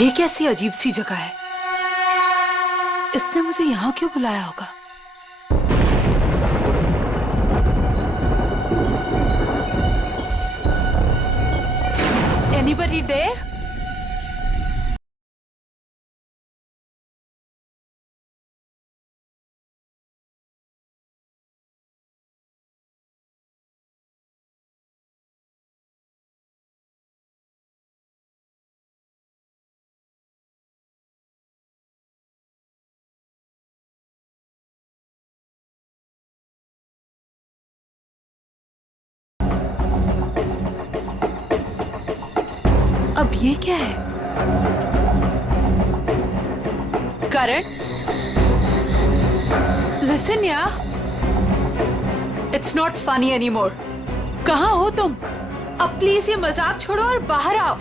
ये कैसी अजीब सी जगह है? इसने मुझे यहाँ क्यों बुलाया होगा? Anybody there? अब ये क्या है? करण, लिसन यार, इट्स नॉट फनी एनीमोर। कहाँ हो तुम? अब प्लीज ये मजाक छोड़ो और बाहर आओ।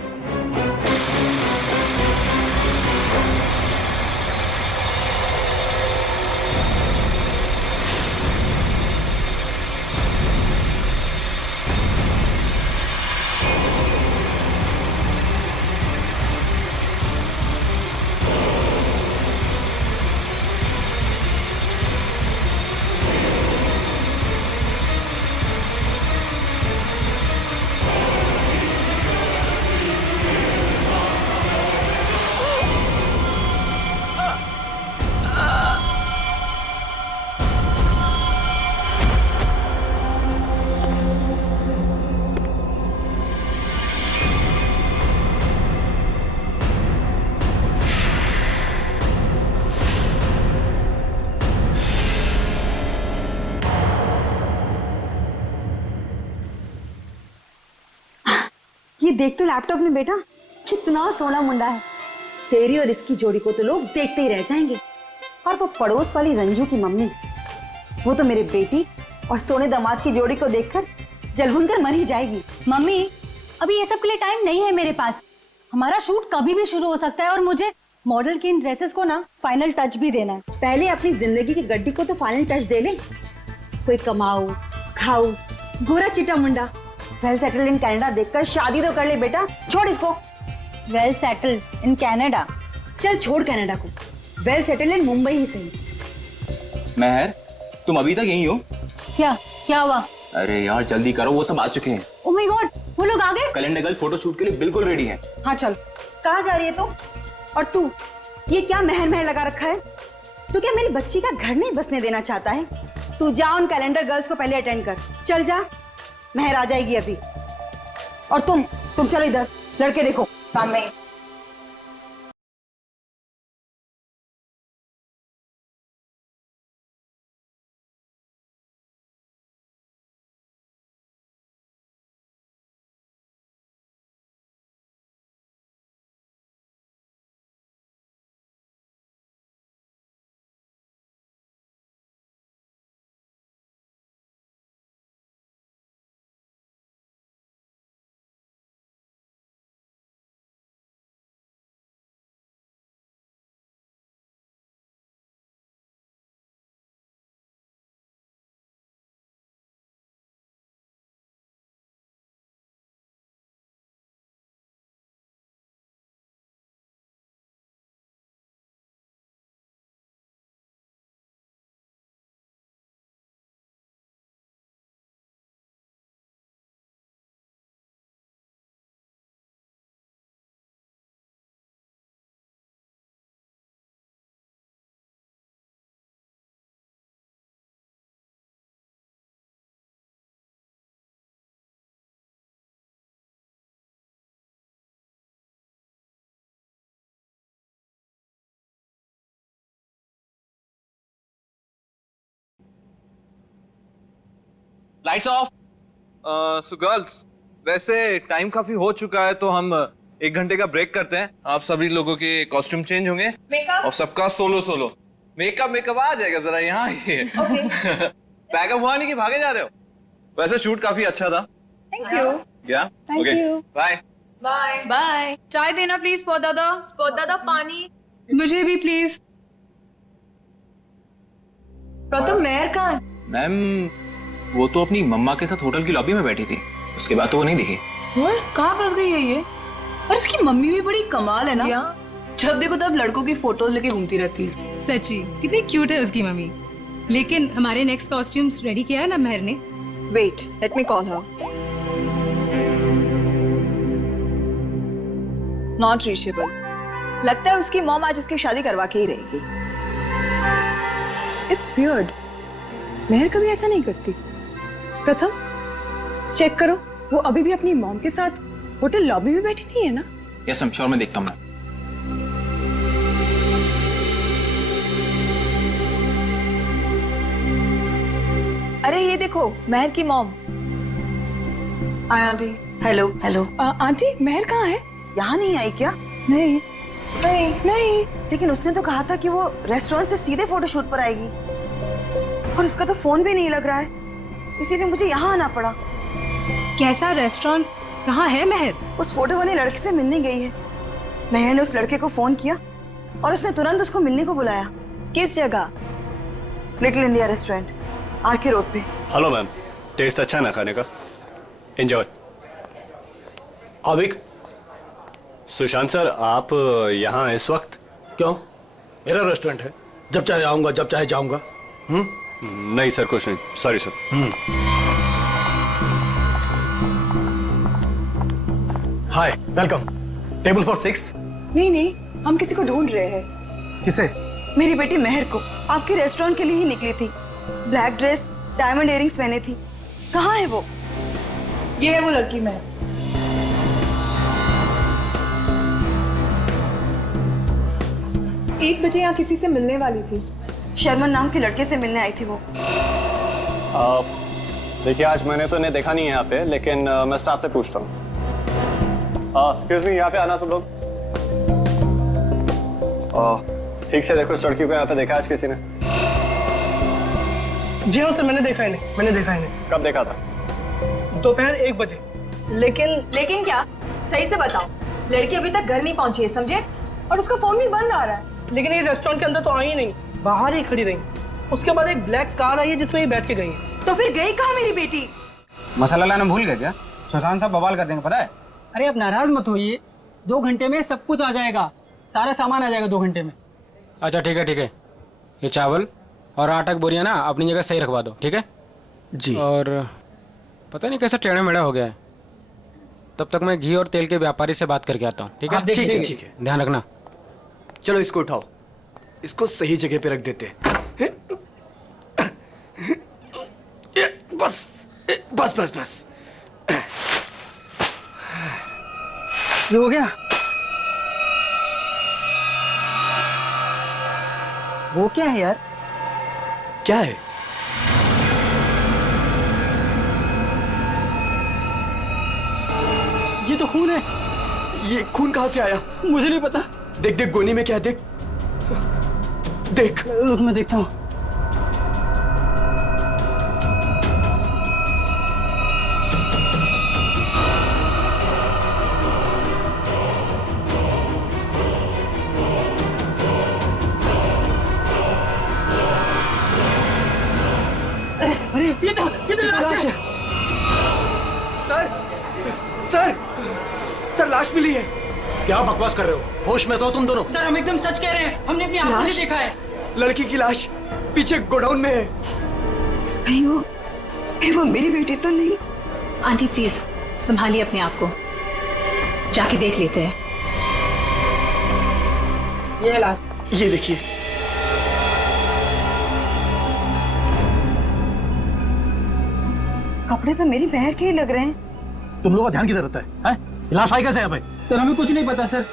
ये देख तो लैपटॉप में बेटा, कितना सोना मुंडा है। तेरी और इसकी जोड़ी को तो लोग देखते ही रह जाएंगे। और वो पड़ोस वाली रंजू की मम्मी, वो तो मेरे बेटी और सोने दामाद की जोड़ी को देखकर जल भुनकर मर ही जाएगी। मम्मी, अभी ये सब के लिए टाइम नहीं है मेरे पास। हमारा शूट कभी भी शुरू हो सकता है और मुझे मॉडल की इन ड्रेसेस को ना फाइनल टच भी देना है। पहले अपनी जिंदगी की गड्डी को तो फाइनल टच दे ले। कोई कमाऊ खाऊ गोरा चिट्टा मुंडा वेल सेटल्ड इन कनाडा देखकर शादी तो कर ले बेटा। छोड़ इसको। Well settled in Canada? चल छोड़ कनाडा को, वेल सेटल्ड इन मुंबई ही सही। महर, तुम अभी तक यहीं हो? क्या हुआ? अरे यार जल्दी करो, वो सब आ चुके हैं। ओह माय गॉड, वो लोग आ गए? कैलेंडर गर्ल फोटो शूट के लिए बिल्कुल रेडी है। हाँ चल। कहाँ जा रही है तुम? और तू ये क्या महर महर लगा रखा है? तू क्या मेरी बच्ची का घर नहीं बसने देना चाहता है? तू जा उन कैलेंडर गर्ल्स को पहले अटेंड कर। चल जा, महर आ जाएगी अभी। और तुम चलो इधर, लड़के देखो। काम में लाइट्स ऑफ। सो गर्ल्स, वैसे टाइम काफी हो चुका है तो हम 1 घंटे का ब्रेक करते हैं। आप सभी लोगों के कॉस्ट्यूम चेंज होंगे और सबका सोलो मेकअप आ जाएगा। जरा यहाँ आइए। पैकअप हुआ नहीं कि भागे जा रहे हो? वैसे शूट काफी अच्छा था। Thank you. क्या? Okay, bye bye bye. चाय देना प्लीज। स्पॉट दादा पानी मुझे भी प्लीज। प्रथम मेहर कहाँ है? मैम वो तो अपनी मम्मा के साथ होटल की लॉबी में बैठी थी, उसके बाद तो वो नहीं दिखी। कहाँ फंस गई है ये? और इसकी मम्मी भी बड़ी कमाल है ना। जब देखो तब लड़कों की फोटोज लेके घूमती रहती है। सच्ची कितनी क्यूट है उसकी मम्मी। लेकिन हमारे नेक्स्ट कॉस्ट्यूम्स रेडी किया है ना महर ने? Wait, let me call her. Not reachable. लगता है उसकी मॉम आज उसकी शादी करवा के ही रहेगी। It's weird. महर कभी ऐसा नहीं करती। प्रथम, चेक करो, वो अभी भी अपनी मॉम के साथ होटल लॉबी में बैठी नहीं है ना? यस मैम, श्योर, मैं देखता हूँ ना। अरे ये देखो, महर की mom. Hi aunty. Hello hello. Aunty, Mehar कहाँ है? यहाँ नहीं आई क्या? नहीं नहीं नहीं। लेकिन उसने तो कहा था कि वो रेस्टोरेंट से सीधे फोटोशूट पर आएगी, और उसका तो फोन भी नहीं लग रहा है, इसीलिए मुझे यहाँ आना पड़ा। कैसा रेस्टोरेंट? कहाँ है महर? उस फोटो वाले लड़के से मिलने गई है। महर ने उस लड़के को फोन किया और उसने तुरंत उसको मिलने को बुलाया। किस जगह? Little India restaurant, RK road पे। हेलो मैम, टेस्ट अच्छा है ना खाने का? एंजॉय। अभिक, सुशांत सर, आप यहाँ इस वक्त? क्यों? मेरा रेस्टोरेंट है, जब चाहे आऊंगा, जब चाहे जाऊंगा। नहीं सर, कुछ नहीं, sorry sir. Hi, welcome. Table for 6। नहीं नहीं, हम किसी को ढूंढ रहे हैं। किसे? मेरी बेटी महर को। आपके रेस्टोरेंट के लिए ही निकली थी। ब्लैक ड्रेस, डायमंड इयरिंग्स पहने थी। कहाँ है वो? ये है वो लड़की महर। एक बजे यहाँ किसी से मिलने वाली थी। शर्मन नाम के लड़के से मिलने आई थी वो। देखिए, आज मैंने तो इन्हें देखा नहीं है यहाँ पे, लेकिन मैं स्टाफ से पूछता हूँ। एक्सक्यूज मी, यहाँ पे आना तुम लोग। ठीक से देखो, इस लड़की को यहाँ पे देखा आज किसी ने? जी हाँ सर, मैंने देखा इन्हें। कब देखा था? दोपहर 1 बजे। लेकिन क्या? सही से बताओ। लड़की अभी तक घर नहीं पहुंची है, समझे? और उसका फोन भी बंद आ रहा है। लेकिन ये रेस्टोरेंट के अंदर तो आई ही नहीं, बाहर ही खड़ी रही। उसके बाद एक ब्लैक कार आई है जिसमें ये बैठ के गई है। तो फिर गई कहाँ मेरी बेटी? मसाला लाना भूल गए क्या? सुशांत साहब बवाल कर देंगे, पता है? अरे आप नाराज मत होइए, 2 घंटे में सब कुछ आ जाएगा, सारा सामान आ जाएगा 2 घंटे में। अच्छा ठीक है। ये चावल और आटा की बोरियां ना अपनी जगह सही रखवा दो, ठीक है जी। और पता नहीं कैसा टेढ़ा मेढ़ा हो गया है, तब तक मैं घी और तेल के व्यापारी से बात करके आता हूँ, ठीक है? ठीक है। ध्यान रखना। चलो इसको उठाओ, इसको सही जगह पे रख देते हैं। बस। ये हो गया? वो क्या है यार? क्या है? ये तो खून है। ये खून कहाँ से आया? मुझे नहीं पता। देख गोनी में क्या है, देख। रुक, मैं देखता हूँ। अरे ये तो लाश है। सर लाश मिली है। क्या बकवास कर रहे हो? होश में तो तुम दोनों। सर हम एकदम सच कह रहे हैं, हमने अपनी आंखों से देखा है। लड़की की लाश पीछे गोडाउन में है। कहीं वो मेरी बेटी तो नहीं? आंटी प्लीज संभालिए अपने आप को, जाके देख लेते हैं। ये है लाश। ये देखिए। कपड़े तो मेरी महर के ही लग रहे हैं। तुम लोगों का ध्यान किधर रहता है? लाश आई कैसे है भाई? सर हमें कुछ नहीं पता सर।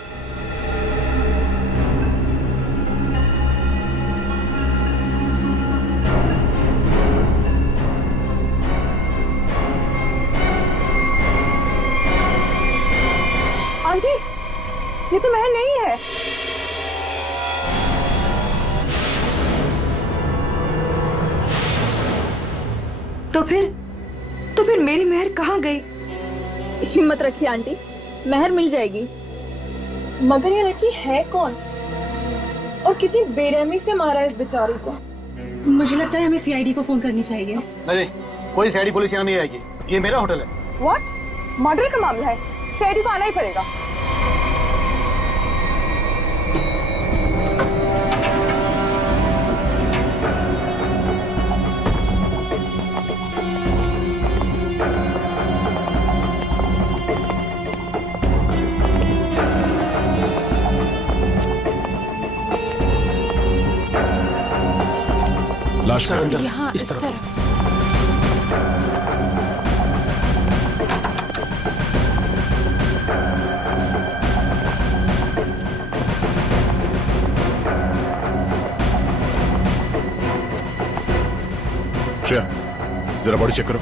आंटी, ये तो महर नहीं है। तो फिर मेरी महर कहाँ गई? हिम्मत रखिए आंटी, महर मिल जाएगी। मगर ये लड़की है कौन और कितनी बेरहमी से मारा है इस बेचारी को? मुझे लगता है हमें सीआईडी को फोन करनी चाहिए। नहीं, कोई सीआईडी पुलिस यहाँ नहीं आएगी, ये मेरा होटल है। व्हाट? मर्डर का मामला है, सीआईडी को आना ही पड़ेगा। लाश का अंदर यहाँ इस इस तरफ। तरफ। श्रेया जरा बॉडी चेक करो।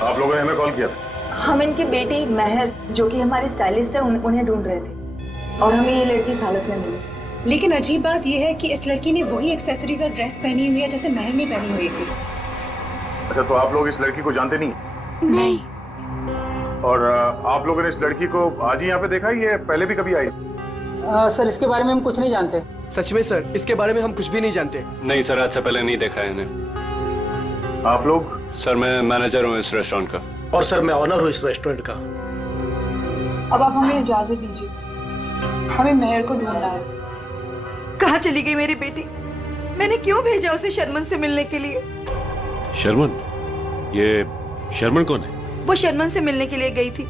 आप लोगों ने हमें कॉल किया था? हम इनकी बेटी महर जो कि हमारी स्टाइलिस्ट है उन्हें ढूंढ रहे थे और हमें ये लड़की इस हालत में मिली। लेकिन अजीब बात यह है कि इस लड़की ने वही एक्सेसरीज और ड्रेस पहनी हुई है जैसे महर ने पहनी हुई थी। अच्छा, तो आप लोग इस लड़की को जानते नहीं? नहीं। और आप लोगों ने इस लड़की को आज ही यहाँ पे देखा, ये पहले भी कभी आई? सर इसके बारे में हम कुछ नहीं जानते। सच में सर, इसके बारे में हम कुछ भी नहीं जानते। नहीं सर, आज से पहले नहीं देखा है इन्हें। आप लोग? सर मैं मैनेजर हूँ इस रेस्टोरेंट का। और सर मैं ऑनर हूँ इस रेस्टोरेंट का। अब आप हमें इजाजत दीजिए, हमें महर को ढूंढना है। कहाँ चली गई मेरी बेटी? मैंने क्यों भेजा उसे शर्मन से मिलने के लिए? शर्मन? ये शर्मन कौन है? वो शर्मन से मिलने के लिए गई थी।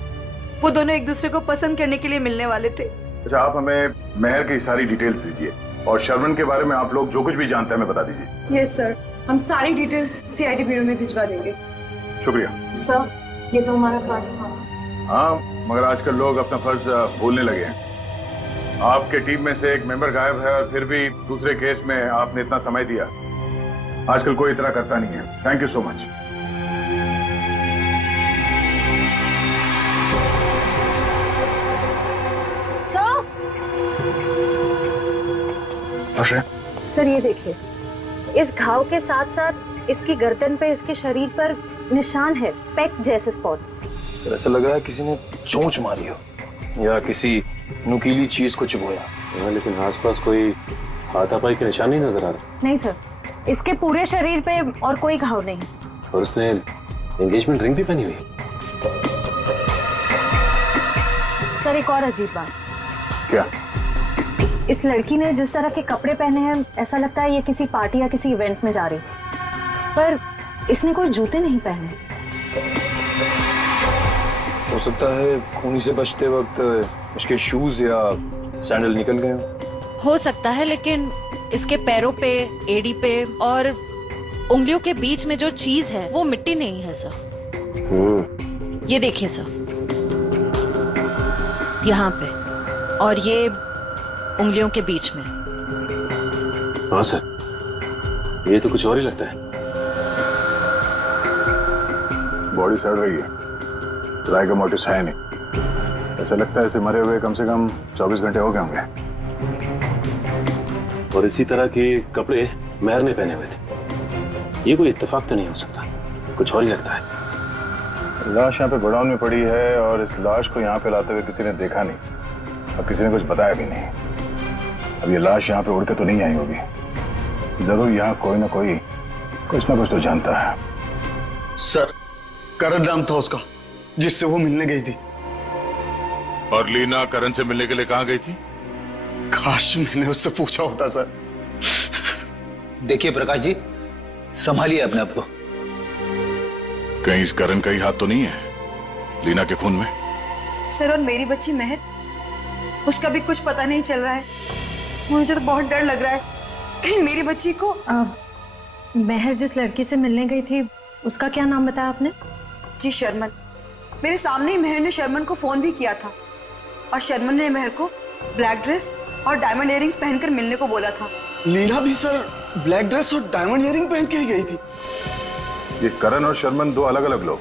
वो दोनों एक दूसरे को पसंद करने के लिए मिलने वाले थे। अच्छा, आप हमें महर की सारी डिटेल्स दीजिए और शर्मन के बारे में आप लोग जो कुछ भी जानते हैं हमें बता दीजिए। यस सर, हम सारी डिटेल्स सीआईडी ब्यूरो में भिजवा देंगे। शुक्रिया सर, ये तो हमारा फर्ज था। हाँ, मगर आजकल लोग अपना फर्ज भूलने लगे हैं। आपके टीम में से एक मेंबर गायब है और फिर भी दूसरे केस में आपने इतना समय दिया। आजकल कोई इतना करता नहीं है। Thank you so much. Sir ये देखिए, इस घाव के साथ साथ इसकी गर्दन पे, इसके शरीर पर निशान है, पेक जैसे स्पॉट्स। सर ऐसा लग रहा है किसी ने चोंच मारी हो या किसी नुकीली चीज को चुभोया। लेकिन आसपास कोई हाथापाई के निशान नहीं नजर आ रहा। नहीं सर, इसके पूरे शरीर पे और कोई घाव नहीं। और उसने एंगेजमेंट रिंग भी पहनी हुई है। सर एक और अजीब बात। क्या? इस लड़की ने जिस तरह के कपड़े पहने हैं, ऐसा लगता है ये किसी पार्टी या किसी इवेंट में जा रही थी, पर इसने कोई जूते नहीं पहने। हो सकता है खूनी से बचते वक्त उसके शूज या सैंडल निकल गए हो सकता है, लेकिन इसके पैरों पे, एड़ी पे और उंगलियों के बीच में जो चीज है वो मिट्टी नहीं है सर। ये देखिए सर, यहाँ पे और ये उंगलियों के बीच में। हाँ सर, ये तो कुछ और ही लगता है। बॉडी सड़ रही है, राइगर मोटिस है नहीं। ऐसा लगता है इसे मरे हुए कम से कम 24 घंटे हो गए होंगे। और इसी तरह के कपड़े महर ने पहने हुए थे। ये कोई इत्तेफाक तो नहीं हो सकता, कुछ और ही लगता है। लाश यहाँ पे गोडाउन में पड़ी है और इस लाश को यहाँ पे लाते हुए किसी ने देखा नहीं और किसी ने कुछ बताया भी नहीं। अब ये लाश यहाँ पे उड़ के तो नहीं आई होगी। जरूर यहाँ कोई ना कोई कुछ ना कुछ तो जानता है। सर, करण नाम था उसका जिससे वो मिलने गई थी। और लीना करण से मिलने के लिए कहाँ गई थी? काश मैंने उससे पूछा होता सर। देखिए प्रकाश जी, संभालिए अपने आप को। कहीं इस करण का ही हाथ तो नहीं है लीना के खून में? सर, और मेरी बच्ची महर, उसका भी कुछ पता नहीं चल रहा है। मुझे तो बहुत डर लग रहा है कहीं मेरी बच्ची को। महर जिस लड़की से मिलने गई थी, उसका क्या नाम बताया आपने? जी शर्मन। मेरे सामने ही महर ने शर्मन को फोन भी किया था और शर्मन ने महर को ब्लैक ड्रेस और डायमंड इयरिंग्स पहनकर मिलने को बोला था। लीना भी सर ब्लैक ड्रेस और डायमंड इयरिंग पहन के ही गई थी। ये करण और शर्मन दो अलग अलग लोग,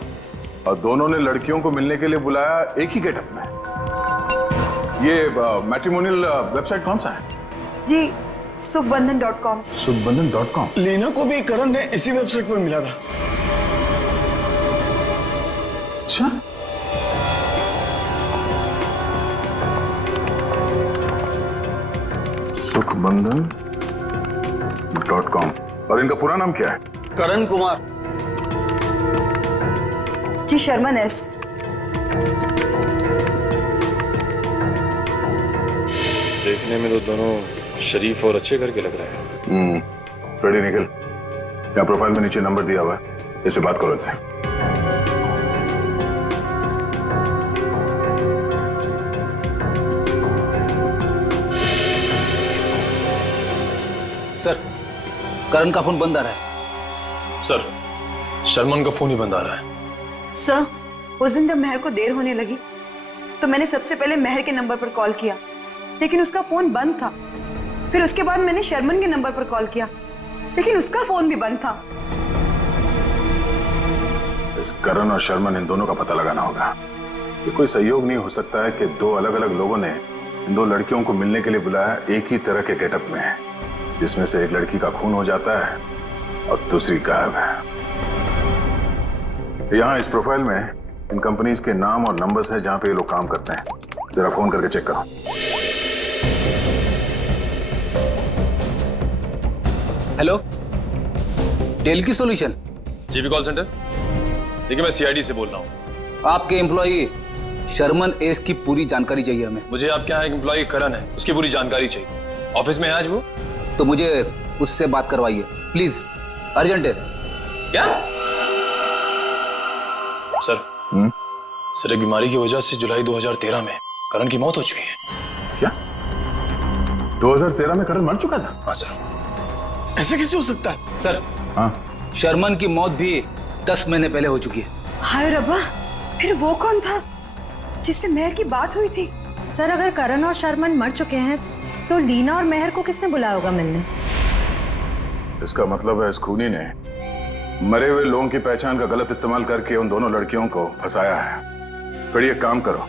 और दोनों ने लड़कियों को मिलने के लिए बुलाया एक ही गेटअप में। ये मैट्रिमोनियल वेबसाइट कौन सा है? जी सुखबंधन.com। सुखबंधन.com। लीना को भी करण ने इसी वेबसाइट पर मिला था। अच्छा, सुखबंधन.com। और इनका पूरा नाम क्या है? करण कुमार। जी शर्मन एस। देखने में तो दोनों शरीफ और अच्छे घर के लग रहे हैं। रेडी निकल। यहाँ प्रोफाइल में नीचे नंबर दिया हुआ है, इससे बात करो इनसे। सर, करण का फोन बंद आ रहा है। सर, शर्मन का फोन ही बंद आ रहा है। सर, उस दिन जब महर को देर होने लगी तो मैंने सबसे पहले महर के नंबर पर कॉल किया, लेकिन उसका फोन बंद था। फिर उसके बाद मैंने शर्मन के नंबर पर कॉल किया, लेकिन उसका फोन भी बंद था। इस करण और शर्मन इन दोनों का पता लगाना होगा। ये कोई सहयोग नहीं हो सकता है कि दो अलग अलग लोगों ने इन दो लड़कियों को मिलने के लिए बुलाया एक ही तरह के गेटअप में, जिसमें से एक लड़की का खून हो जाता है और दूसरी गायब है। यहाँ इस प्रोफाइल में इन कंपनीज के नाम और नंबर्स हैं जहां पे ये लोग काम करते हैं। जरा फोन करके चेक करो। हेलो, टेल की सॉल्यूशन। GB call centre. देखिए, मैं सीआईडी से बोल रहा हूँ। आपके एम्प्लॉई शर्मन एस की पूरी जानकारी चाहिए हमें। मुझे आपके यहाँ एक एम्प्लॉई करण है, उसकी पूरी जानकारी चाहिए। ऑफिस में है आज वो? तो मुझे उससे बात करवाइए प्लीज, अर्जेंट है। क्या सर? सर, एक बीमारी की वजह से जुलाई 2013 में करण की मौत हो चुकी है। क्या 2013 में करण मर चुका था? हाँ सर। ऐसे कैसे हो सकता है? सर, हाँ, शर्मन की मौत भी 10 महीने पहले हो चुकी है। हाय रब्बा, फिर वो कौन था जिससे महर की बात हुई थी? सर, अगर करण और शर्मन मर चुके हैं तो लीना और महर को किसने बुलाया होगा मिलने? इसका मतलब है इस खूनी ने मरे हुए लोगों की पहचान का गलत इस्तेमाल करके उन दोनों लड़कियों को फंसाया है। फिर ये काम करो,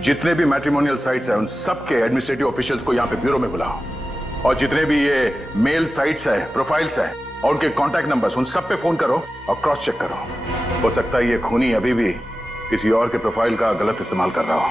जितने भी मैट्रिमोनियल साइट्स हैं उन सबके एडमिनिस्ट्रेटिव ऑफिशियल्स को यहाँ पे ब्यूरो में बुलाओ, और जितने भी ये मेल साइट्स है, प्रोफाइल्स है और उनके कॉन्टैक्ट नंबर्स, उन सब पे फोन करो और क्रॉस चेक करो। हो सकता है ये खूनी अभी भी किसी और के प्रोफाइल का गलत इस्तेमाल कर रहा हो।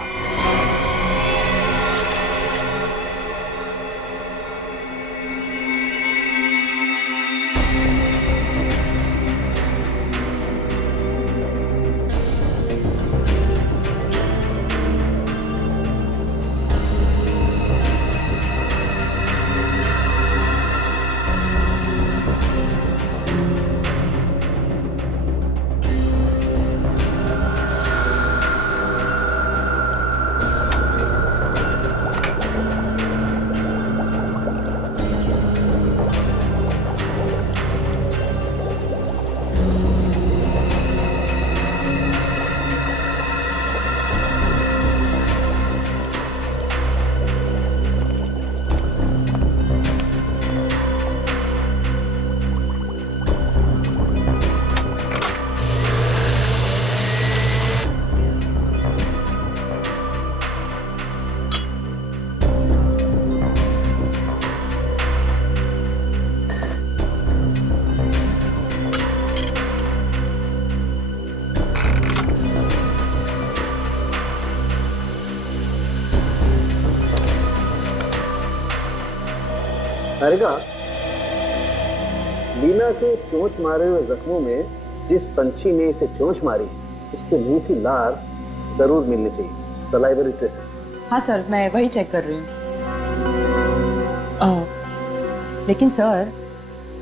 हारिका, लीना के चोंच मारे हुए जख्मों में जिस पंछी ने इसे चोंच मारी उसके मुंह की लार जरूर मिलनी चाहिए, सलाइवरी ट्रेसेस। हाँ सर, मैं वही चेक कर रही हूँ। लेकिन सर,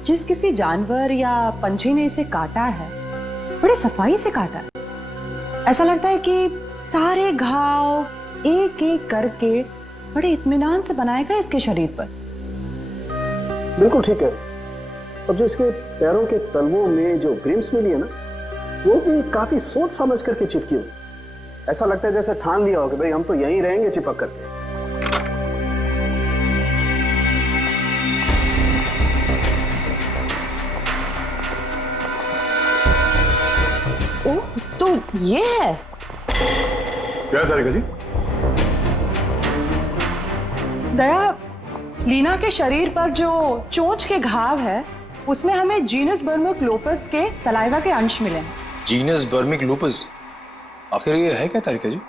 जिस किसी जानवर या पंछी ने इसे काटा है बड़े सफाई से काटा है। ऐसा लगता है कि सारे घाव एक एक करके बड़े इत्मीनान से बनाएगा इसके शरीर पर। बिल्कुल ठीक है। और जो इसके पैरों के तलवों में जो ग्रिम्स मिली है ना, वो भी काफी सोच समझ करके चिपकी हुई। ऐसा लगता है जैसे ठान लिया हो कि भाई हम तो यहीं रहेंगे चिपक करके। ओह, तो ये है। क्या है तारिका जी? दया, लीना के शरीर पर जो चोंच के घाव है उसमें हमें जीनस बर्मिक लोपस के सलाइवा के अंश मिले हैं। जीनस बर्मिक लूपस? आखिर ये है क्या तारिका जी?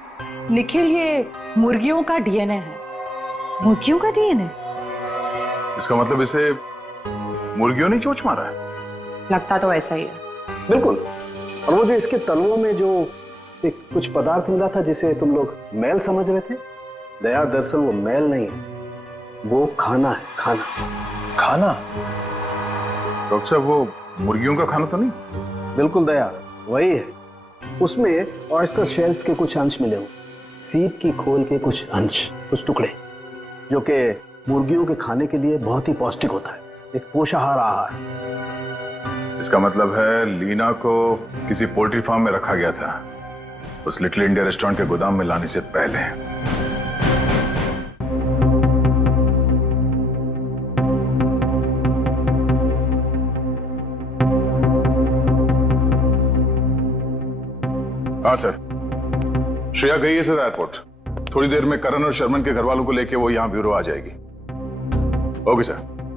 निखिल, ये मुर्गियों का डीएनए है। मुर्गियों का डीएनए? इसका मतलब इसे मुर्गियों ने चोंच मारा है? लगता तो ऐसा ही है। बिल्कुल। और वो जो इसके तलवों में जो एक कुछ पदार्थ मिला था जिसे तुम लोग मैल समझ रहे थे, दया दरअसल वो मैल नहीं है, वो खाना है, खाना। खाना? डॉक्टर साहब, वो मुर्गियों का खाना तो नहीं? बिल्कुल दया, वही है। उसमें ऑयस्टर शेल्स के कुछ अंश मिले हुए, सीप की खोल के कुछ अंश, कुछ टुकड़े, जो कि मुर्गियों के खाने के लिए बहुत ही पौष्टिक होता है, एक पोषाहार आहार। इसका मतलब है लीना को किसी पोल्ट्री फार्म में रखा गया था, उस लिटिल इंडिया रेस्टोरेंट के गोदाम में लाने से पहले। हाँ सर, श्रेया गई है सर एयरपोर्ट। थोड़ी देर में करण और शर्मन के घर वालों को लेके वो यहाँ ब्यूरो आ जाएगी। Okay sir,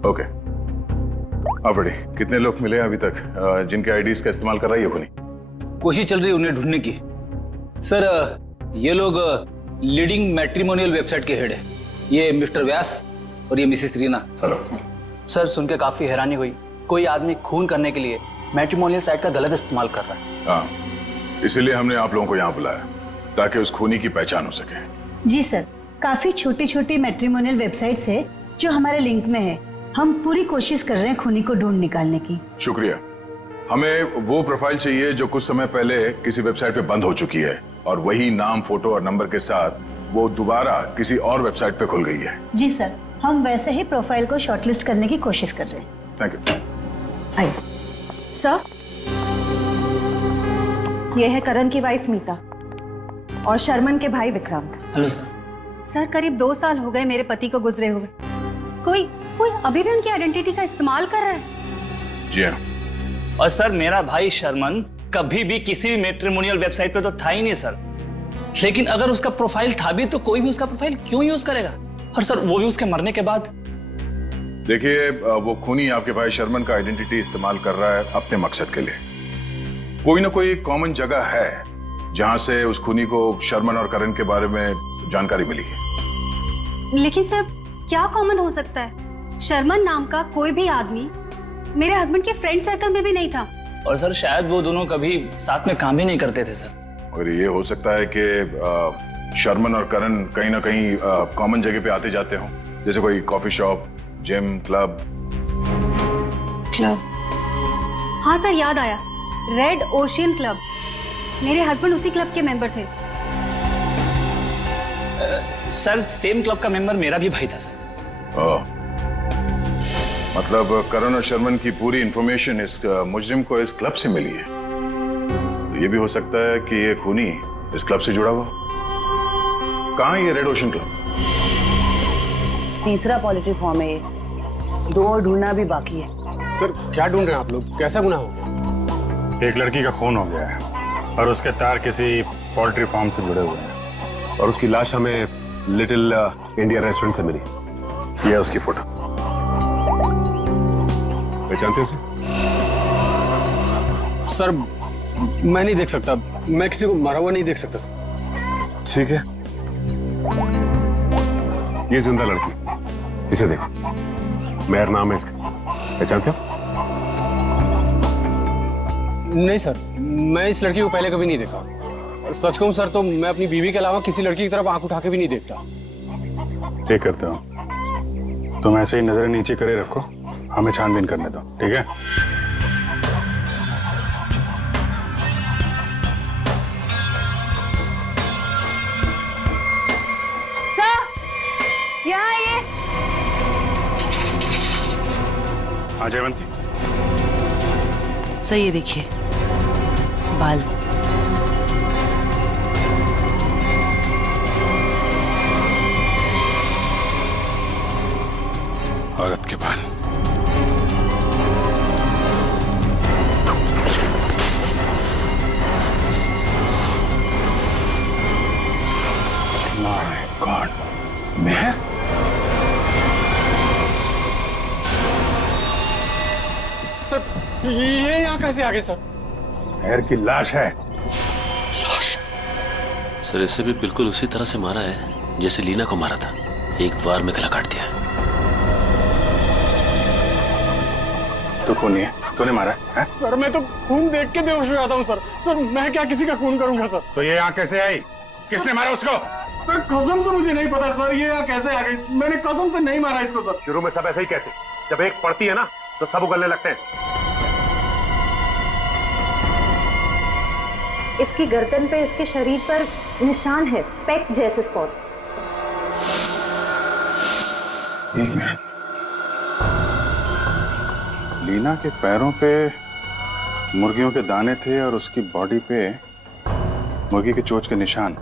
okay. आप रेडी? कितने लोग मिले अभी तक जिनके आईडीज का इस्तेमाल कर रही है खुनी? कोशिश चल रही है उन्हें ढूंढने की। सर, ये लोग लीडिंग मैट्रिमोनियल वेबसाइट के हेड है। ये मिस्टर व्यास और ये मिसेस रीना। हेलो सर, सुन के काफी हैरानी हुई। कोई आदमी खून करने के लिए मैट्रिमोनियल साइट का गलत इस्तेमाल कर रहा है। हाँ, इसीलिए हमने आप लोगों को यहाँ बुलाया, ताकि उस खूनी की पहचान हो सके। जी सर, काफी छोटी छोटी मैट्रिमोनियल वेबसाइट्स है जो हमारे लिंक में है। हम पूरी कोशिश कर रहे हैं खूनी को ढूंढ निकालने की। शुक्रिया। हमें वो प्रोफाइल चाहिए जो कुछ समय पहले किसी वेबसाइट पे बंद हो चुकी है और वही नाम, फोटो और नंबर के साथ वो दोबारा किसी और वेबसाइट पे खुल गई है। जी सर, हम वैसे ही प्रोफाइल को शॉर्टलिस्ट करने की कोशिश कर रहे हैं। Thank you. आइए सर, ये है करण की वाइफ मीता और शर्मन के भाई विक्रांत। Hello sir. सर, करीब 2 साल हो गए मेरे पति को गुजरे हुए। कोई अभी भी उनकी आइडेंटिटी का इस्तेमाल कर रहा है? जी हाँ। और सर, मेरा भाई शर्मन कभी भी किसी भी मैट्रिमोनियल वेबसाइट पे तो था ही नहीं सर। लेकिन अगर उसका प्रोफाइल था भी तो कोई भी उसका प्रोफाइल क्यों यूज करेगा? और सर, वो भी उसके मरने के बाद। देखिए, वो खूनी आपके भाई शर्मन का आइडेंटिटी इस्तेमाल कर रहा है अपने मकसद के लिए। कोई ना कोई कॉमन जगह है जहां से उस खूनी को शर्मन और करण के बारे में जानकारी मिली है। लेकिन सर, क्या कॉमन हो सकता है? शर्मन नाम का कोई भी आदमी मेरे हस्बैंड के फ्रेंड सर्कल में भी नहीं था। और सर, शायद वो दोनों कभी साथ में काम ही नहीं करते थे सर। और ये हो सकता है कि शर्मन और करण कहीं ना कहीं कॉमन जगह पे आते जाते हों, जैसे कोई कॉफी शॉप, जिम, क्लब। हाँ सर, याद आया, रेड ओशियन क्लब। मेरे हस्बैंड उसी क्लब के मेंबर थे। सर, सेम क्लब का मेंबर मेरा भी भाई था सर। मतलब करण और शर्मन की पूरी इंफॉर्मेशन इस मुजरिम को इस क्लब से मिली है। तो ये भी हो सकता है कि ये खूनी इस क्लब से जुड़ा हुआ। कहाँ है ये रेड ओशन क्लब? तीसरा पोल्ट्री फार्म है ये, 2 और ढूंढना भी बाकी है। सर, क्या ढूंढ रहे हैं आप लोग? कैसा गुनाह हो गया? एक लड़की का खून हो गया है और उसके तार किसी पोल्ट्री फार्म से जुड़े हुए हैं और उसकी लाश हमें लिटिल इंडिया रेस्टोरेंट से मिली। ये है उसकी फोटो। पहचानते हो सर, मैं नहीं देख सकता। मैं किसी को मरा हुआ नहीं देख सकता। ठीक है, ये जिंदा लड़की, इसे देखो, मेहर नाम है इसका। पहचानते हो? नहीं सर, मैं इस लड़की को पहले कभी नहीं देखा। सच कहूं सर तो मैं अपनी बीवी के अलावा किसी लड़की की तरफ आंख उठा के भी नहीं देखता। ठीक करते हो। तुम ऐसे ही नजरें नीचे करे रखो, हमें छानबीन करने दो, ठीक है? सर, यहाँ ये। हाँ जयवंती। सर, ये देखिए बाल। औरत के बाल। My God, Mehar? सर, ये यहाँ कैसे आ गए सर? मेहर की लाश है। सर, इसे भी बिल्कुल उसी तरह से मारा है जैसे लीना को मारा था। एक बार में गला काट दिया। तो खूनी है, तूने मारा है? सर, मैं तो खून देख के बेहोश हो जाता हूँ सर। सर, मैं क्या किसी का खून करूंगा सर? तो ये यहाँ कैसे आई? किसने मारा उसको? सर कसम से मुझे नहीं पता सर, ये यहाँ कैसे आ गई? मैंने कसम से नहीं मारा इसको सर। शुरू में सब ऐसे ही कहते, जब एक पड़ती है ना तो सब उगलने लगते हैं। इसकी गर्दन पे, इसके शरीर पर निशान है, पेक जैसे स्पॉट्स। एक मिनट, लीना के पैरों पे मुर्गियों के दाने थे और उसकी बॉडी पे मुर्गी की चोंच के निशान,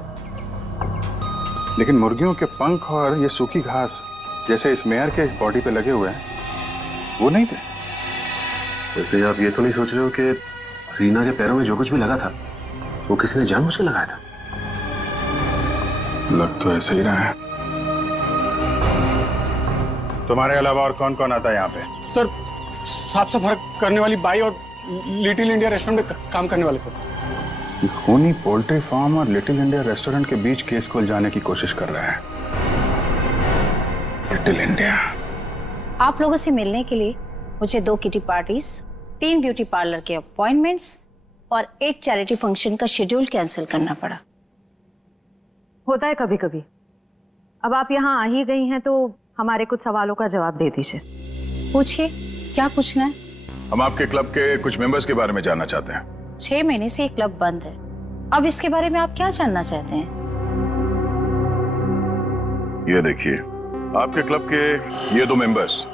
लेकिन मुर्गियों के पंख और ये सूखी घास जैसे इस मेयर के बॉडी पे लगे हुए हैं वो नहीं थे। तो आप ये तो नहीं सोच रहे हो कि रीना के पैरों में जो कुछ भी लगा था वो किसी ने जानबूझ के लगाया था? लग तो ऐसे ही रहा है। तुम्हारे अलावा और कौन कौन आता है यहाँ पे? सर साफ सफाई करने वाली बाई और लिटिल इंडिया रेस्टोरेंट में काम करने वाले सर। ये खूनी पोल्ट्री फार्म और लिटिल इंडिया रेस्टोरेंट के बीच केस खोल जाने की कोशिश कर रहा है। Little India. आप लोगों से मिलने के लिए मुझे 2 किटी पार्टीज, 3 ब्यूटी पार्लर के अपॉइंटमेंट्स और एक चैरिटी फंक्शन का शेड्यूल कैंसिल करना पड़ा। होता है कभी कभी। अब आप यहाँ आ ही गई हैं तो हमारे कुछ सवालों का जवाब दे दीजिए। पूछिए, क्या पूछना है? हम आपके क्लब के कुछ मेंबर्स के बारे में जानना चाहते हैं। 6 महीने से ये क्लब बंद है, अब इसके बारे में आप क्या जानना चाहते हैं? ये देखिए, आपके क्लब के ये 2 मेंबर्स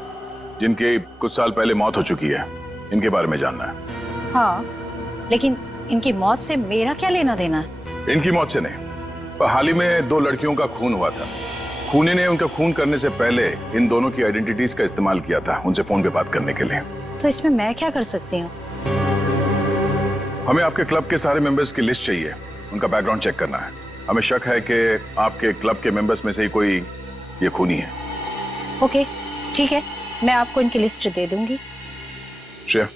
जिनके कुछ साल पहले मौत हो चुकी है, इनके बारे में जानना है। हाँ, लेकिन इनकी मौत से मेरा क्या लेना देना है? इनकी मौत से नहीं, पर हाल ही में 2 लड़कियों का खून हुआ था। खूनी ने उनका खून करने से पहले इन दोनों की आइडेंटिटीज का इस्तेमाल किया था उनसे फोन पे बात करने के लिए। तो इसमें मैं क्या कर सकती हूँ? हमें आपके क्लब के सारे मेंबर्स की लिस्ट चाहिए, उनका बैकग्राउंड चेक करना है। हमें शक है कि आपके क्लब के मेंबर्स में से ही कोई ये खूनी है। ओके, ठीक है, मैं आपको इनकी लिस्ट दे दूंगी। श्रेया,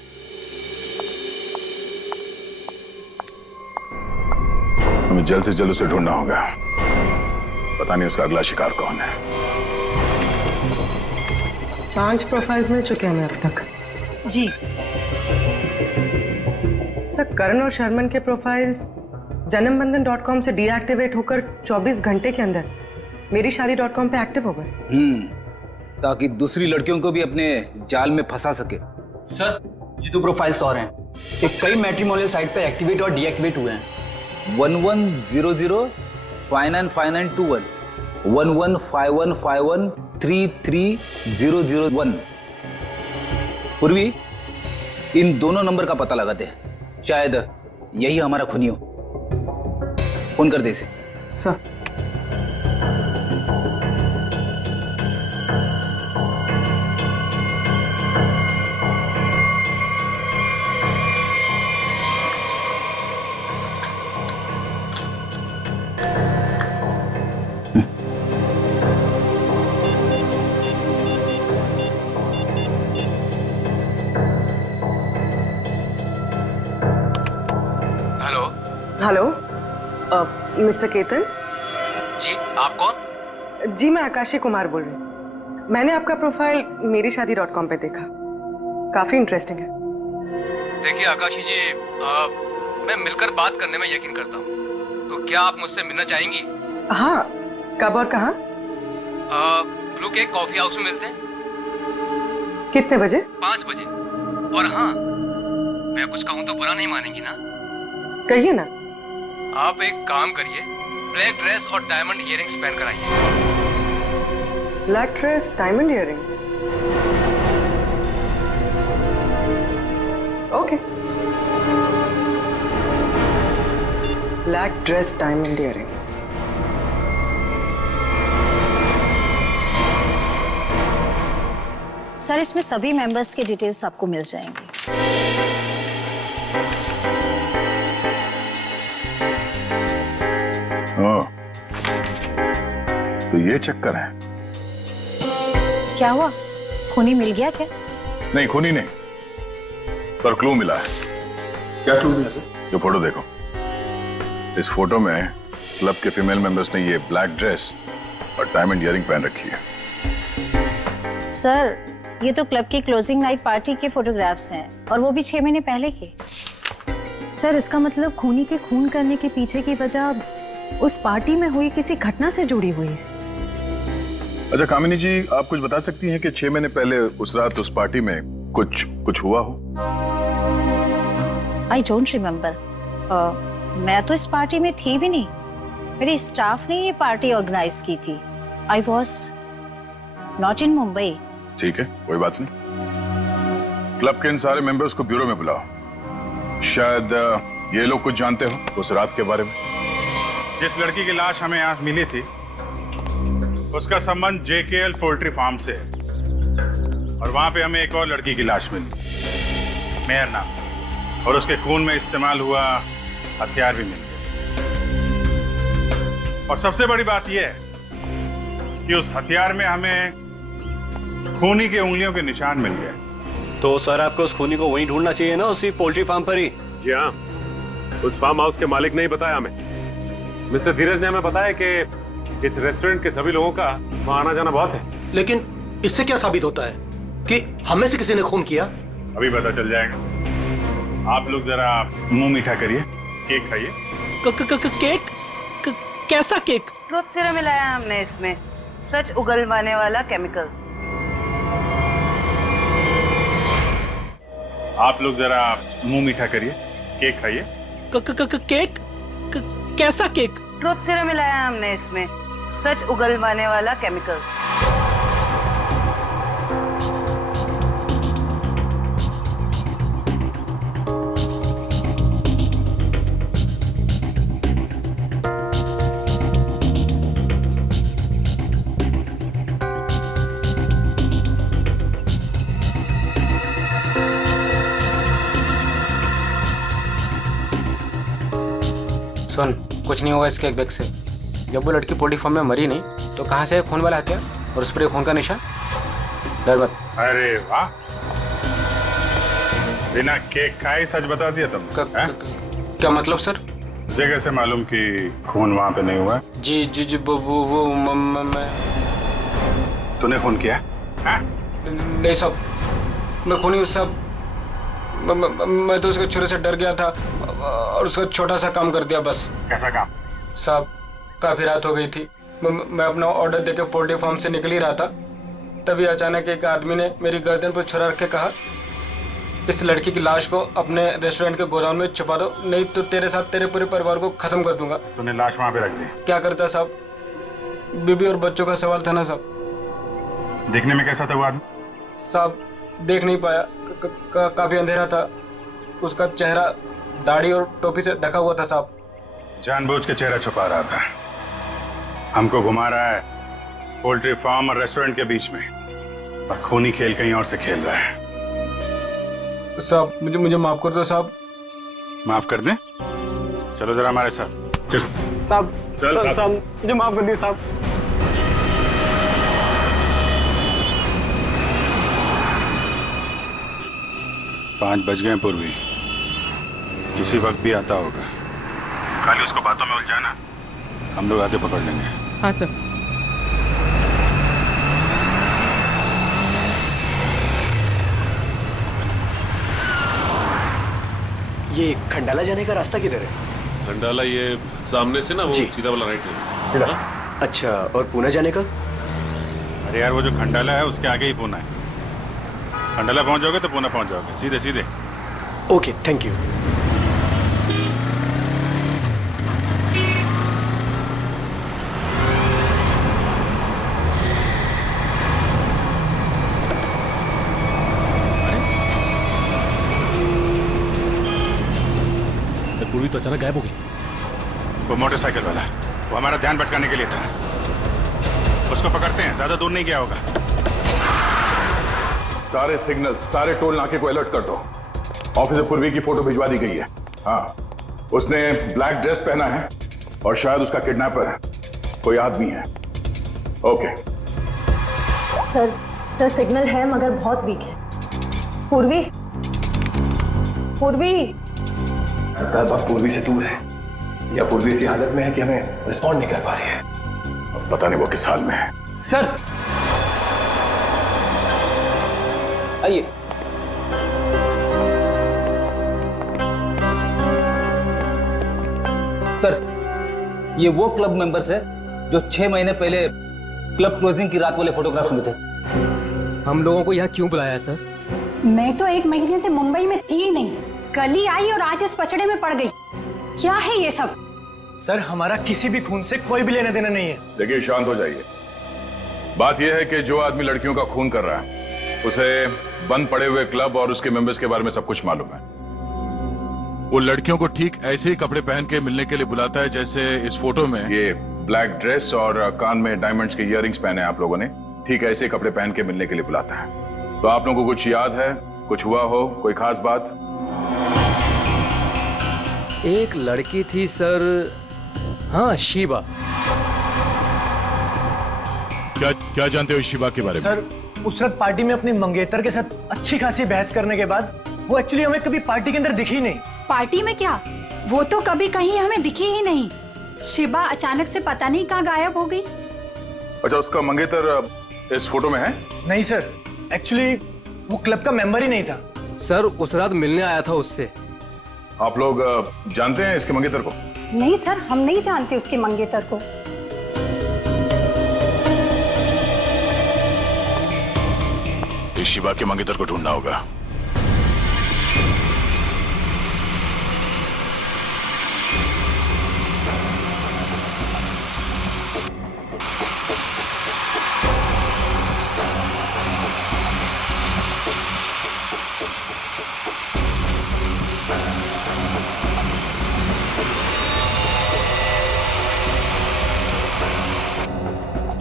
हमें जल्द से जल्द उसे ढूंढना होगा। पता नहीं उसका अगला शिकार कौन है। 5 प्रोफाइल्स मिल चुके हैं अब तक। जी सर, करण और शर्मन के प्रोफाइल्स janambandan.com से डीएक्टिवेट होकर 24 घंटे के अंदर मेरीशादी.com पे एक्टिव हो गए। ताकि दूसरी लड़कियों को भी अपने जाल में फंसा सके। सर, ये 2 प्रोफाइल्स और हैं। ये कई मैट्रिमोनियल साइट पे एक्टिवेट और डीएक्टिवेट हुए हैं। 1100595921 115151330001। पूर्वी, इन दोनों नंबर का पता लगाते हैं, शायद यही हमारा खूनी हो। फोन कर दे इसे। सर, हेलो, मिस्टर केतन जी, आप कौन? जी, मैं आकाशी कुमार बोल रही हूँ। मैंने आपका प्रोफाइल मेरीशादी.com पे देखा, काफी इंटरेस्टिंग है। देखिए आकाशी जी, मैं मिलकर बात करने में यकीन करता हूँ, तो क्या आप मुझसे मिलना चाहेंगी? हाँ, कब और कहाँ? ब्लू केक कॉफी हाउस में मिलते हैं। कितने बजे? 5 बजे। और हाँ, मैं कुछ कहूँ तो बुरा नहीं मानेंगी ना? कहिए ना। आप एक काम करिए, ब्लैक ड्रेस और डायमंड इयररिंग्स पहन कर आइए। Black dress, diamond earrings, okay. Black dress, diamond earrings. Sir, इसमें सभी मेंबर्स के डिटेल्स आपको मिल जाएंगे। तो ये चक्कर है। क्या हुआ, खूनी मिल गया क्या? नहीं, खूनी नहीं, पर क्लू मिला है। क्या क्लू मिला सर? जो फोटो देखो, इस फोटो में क्लब के फीमेल मेंबर्स ने ये ब्लैक ड्रेस और डायमंड इयररिंग पहन रखी है। सर, ये तो क्लब की क्लोजिंग नाइट पार्टी के फोटोग्राफ्स हैं, और वो भी 6 महीने पहले के। सर, इसका मतलब खूनी के खून करने के पीछे की वजह उस पार्टी में हुई किसी घटना से जुड़ी हुई है। अच्छा कामिनी जी, आप कुछ बता सकती हैं कि 6 महीने पहले उस रात उस पार्टी में कुछ हुआ हो? I don't remember. मैं तो इस पार्टी में थी भी नहीं, मेरे स्टाफ ने ये पार्टी ऑर्गेनाइज की थी। I was not in Mumbai. ठीक है, कोई बात नहीं। क्लब के इन सारे मेंबर्स को ब्यूरो में बुलाओ। शायद ये लोग कुछ जानते हो उस रात के बारे में। जिस लड़की की लाश हमें यहाँ मिली थी उसका संबंध JKL पोल्ट्री फार्म से है, और वहां पे हमें एक और लड़की की लाश मिली, मेहर नाम, और उसके खून में इस्तेमाल हुआ हथियार भी मिल गए। और सबसे बड़ी बात यह है कि उस हथियार में हमें खूनी के उंगलियों के निशान मिल गए। तो सर आपको उस खूनी को वहीं ढूंढना चाहिए ना, उसी पोल्ट्री फार्म पर ही। जी हाँ, उस फार्म हाउस के मालिक ने ही बताया हमें। मिस्टर धीरज ने हमें बताया कि इस रेस्टोरेंट के सभी लोगों का वहाँ आना जाना बहुत है। लेकिन इससे क्या साबित होता है कि हमें से किसी ने खून किया? अभी पता चल जाएगा। आप लोग जरा मुंह मीठा करिए, केक खाइए। केक? कैसा केक? ट्रुथ सीरम मिलाया हमने इसमें, सच उगलवाने वाला केमिकल। आप लोग जरा मुंह मीठा करिए, केक खाइए। केक? कैसा केक? ट्रुथ सीरम मिलाया हमने इसमें, सच उगलवाने वाला केमिकल। सुन, कुछ नहीं होगा इस केक बैग से। जब वो लड़की पोल्ट्री फार्म में मरी नहीं तो कहाँ से खून वाला हथियार और उस पर खून का निशान? डर मत। अरे वाह, बिना केक खाए सच बता दिया तुम। क्या मतलब सर? तुझे कैसे मालूम कि खून वहां पे नहीं हुआ? जी वो मैं। तूने खून किया? नहीं साहब, मैं खूनी साहब। मैं तो उसके छुरे से डर गया था और उसका छोटा सा काम कर दिया बस। कैसा काम? साहब काफी रात हो गई थी, मैं अपना ऑर्डर देके पोल्ट्री फार्म से निकल ही रहा था, तभी अचानक एक आदमी ने मेरी गर्दन पर छुरा रख के कहा, इस लड़की की लाश को अपने रेस्टोरेंट के गोदाम में छुपा दो, नहीं तो तेरे साथ तेरे पूरे परिवार को खत्म कर दूंगा। तूने लाश वहां पे रख दी? क्या करता साहब, बीबी और बच्चों का सवाल था ना साहब। देखने में कैसा था वो आदमी? साहब देख नहीं पाया, काफी अंधेरा था, उसका चेहरा दाढ़ी और टोपी से ढका हुआ था साहब। जानबूझ के चेहरा छुपा रहा था, हमको घुमा रहा है पोल्ट्री फार्म और रेस्टोरेंट के बीच में, और खूनी खेल कहीं और से खेल रहा है। साहब मुझे माफ कर दो साहब। माफ कर दें? चलो जरा हमारे साथ चल। साहब साहब मुझे माफ कर दीजिए साहब। पाँच बज गए पूर्वी, किसी वक्त भी आता होगा, खाली उसको बातों में उलझाना, हम लोग आके पकड़ लेंगे। हाँ सर। ये खंडाला जाने का रास्ता किधर है? खंडाला ये सामने से ना, वो सीधा वाला राइट है। अच्छा, और पुणे जाने का? अरे यार वो जो खंडाला है उसके आगे ही पुणे है। खंडाला पहुंच जाओगे तो पुणे पहुंच जाओगे, सीधे सीधे। Okay, thank you. पूर्वी तो अचानक गायब हो गई। वो मोटरसाइकिल वाला, वो हमारा ध्यान भटकाने के लिए था। उसको पकड़ते हैं, ज्यादा दूर नहीं गया होगा। सारे सिग्नल, सारे टोल नाके को अलर्ट कर दो। ऑफिसर पूर्वी की फोटो भिजवा दी गई है। हाँ, उसने ब्लैक ड्रेस पहना है और शायद उसका किडनैपर कोई आदमी है। ओके सर सिग्नल है मगर बहुत वीक है। पूर्वी बात पूर्वी से दूर है या पूर्वी इसी हालत में है कि हमें रिस्पॉन्ड नहीं कर पा रही है। अब पता नहीं वो किस हाल में है। सर आइए। सर ये वो क्लब मेंबर्स है जो 6 महीने पहले क्लब क्लोजिंग की रात वाले फोटोग्राफ्स में थे। हम लोगों को यहाँ क्यों बुलाया है सर? मैं तो 1 महीने से मुंबई में थी ही नहीं, कल ही आई और आज इस पचड़े में पड़ गई। क्या है ये सब? सर हमारा किसी भी खून से कोई भी लेना देना नहीं है। देखिए शांत हो जाइए। बात यह है कि जो आदमी लड़कियों का खून कर रहा है उसे बंद पड़े हुए क्लब और उसके मेंबर्स के बारे में सब कुछ मालूम है। वो लड़कियों को ठीक ऐसे ही कपड़े पहन के मिलने के लिए बुलाता है जैसे इस फोटो में। ये ब्लैक ड्रेस और कान में डायमंड्स के इयररिंग्स पहने आप लोगों ने, ठीक ऐसे कपड़े पहन के मिलने के लिए बुलाता है। तो आप लोगों को कुछ याद है, कुछ हुआ हो, कोई खास बात? एक लड़की थी सर, हाँ शिबा। क्या जानते हो शिबा के बारे में? सर उस रात पार्टी में अपनी मंगेतर के साथ अच्छी खासी बहस करने के बाद वो एक्चुअली हमें कभी पार्टी के अंदर दिखी नहीं। पार्टी में क्या, वो तो कभी कहीं हमें दिखी ही नहीं। शिबा अचानक से पता नहीं कहाँ गायब हो गई। अच्छा, उसका मंगेतर इस फोटो में है? नहीं सर, एक्चुअली वो क्लब का मेंबर ही नहीं था। सर उस रात मिलने आया था उससे। आप लोग जानते हैं इसके मंगेतर को? नहीं सर, हम नहीं जानते उसके मंगेतर को। इस शिबा के मंगेतर को ढूंढना होगा।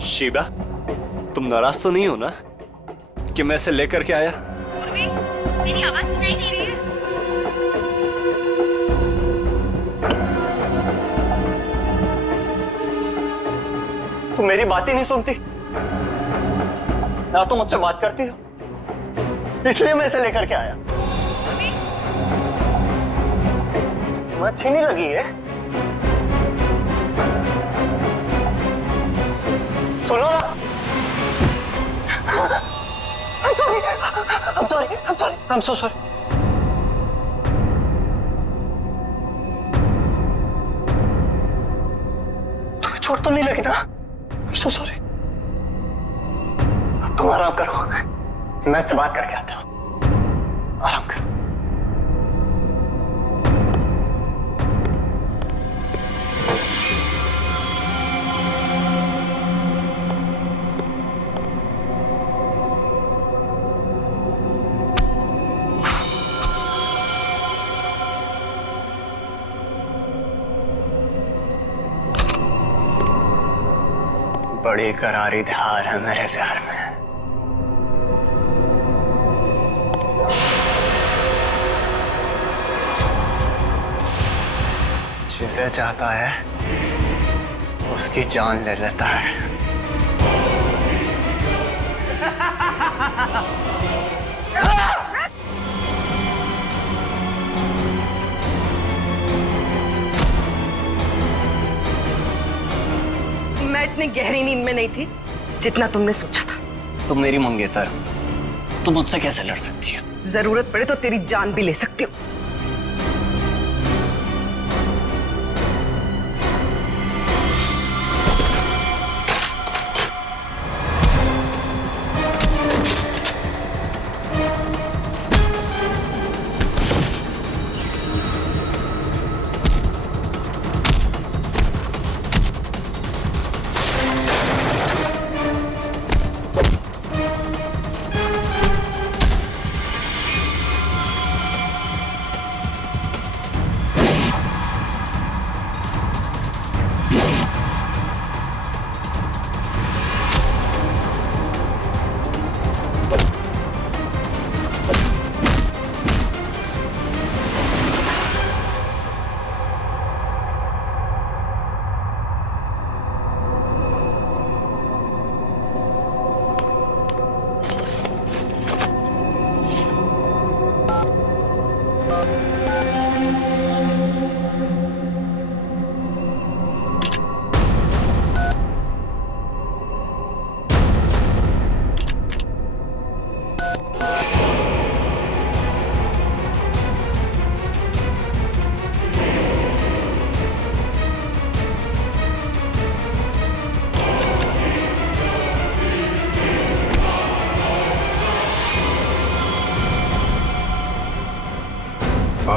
शिबा, तुम नाराज तो नहीं हो ना कि मैं इसे लेकर के आया? मेरी आवाज सुनाई दे रही है? तुम मेरी बात ही नहीं सुनती ना, तो मुझसे बात करती हो, इसलिए मैं इसे लेकर के आया। तुम्हें अच्छी नहीं लगी है? सुनो ना। I'm so sorry. तुम्हें चोट तो नहीं लगी ना? I'm so sorry. अब तुम आराम करो, मैं इससे बात करके आता हूँ। आराम करो। बड़ी करारी धार है मेरे प्यार में। जिसे चाहता है उसकी जान ले लेता है। मैं इतनी गहरी नींद में नहीं थी जितना तुमने सोचा था। तुम मेरी मंगेतर, तुम मुझसे कैसे लड़ सकती हो? जरूरत पड़े तो तेरी जान भी ले सकती हो।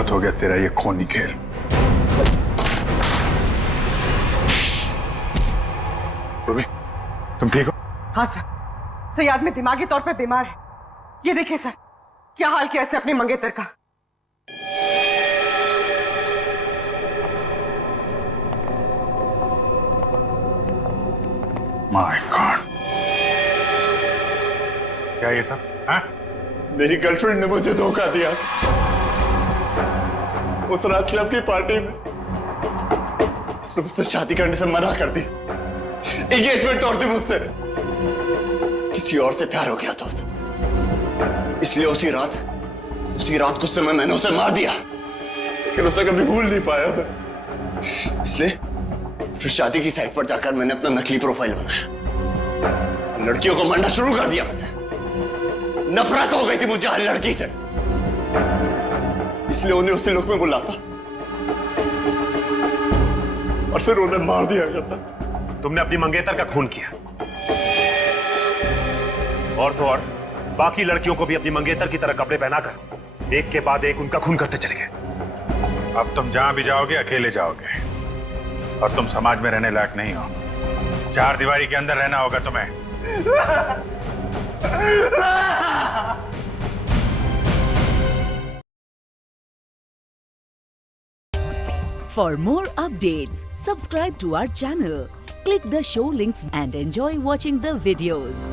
बहुत हो गया तेरा ये खूनी खेल। रूबी, तुम ठीक हो? हाँ सर, सही आदमी दिमागी तौर पे बीमार है। ये देखिए सर, क्या हाल किया इसने अपनी मंगेतर का। माय गॉड, क्या ये सब? हाँ? मेरी गर्लफ्रेंड ने मुझे धोखा दिया। उस रात क्लब की पार्टी में उसने मुझसे शादी करने से मना कर दी, एंगेजमेंट तोड़ दी मुझसे। किसी और से प्यार हो गया था उसे, इसलिए उसी रात गुस्से में मैंने उसे मार दिया, लेकिन उसे कभी भूल नहीं पाया मैं। इसलिए फिर शादी की साइट पर जाकर मैंने अपना नकली प्रोफाइल बनाया और लड़कियों को मारना शुरू कर दिया मैंने। नफरत हो गई थी मुझे हर लड़की से, इसलिए उन्हें उसी लुक में बुलाता और फिर उन्हें मार दिया जाता। तुमने अपनी मंगेतर का खून किया, और तो और बाकी लड़कियों को भी अपनी मंगेतर की तरह कपड़े पहनाकर एक के बाद एक उनका खून करते चले गए। अब तुम जहां भी जाओगे अकेले जाओगे, और तुम समाज में रहने लायक नहीं हो। चार दीवारी के अंदर रहना होगा तुम्हें। For more updates, subscribe to our channel, click the show links and enjoy watching the videos.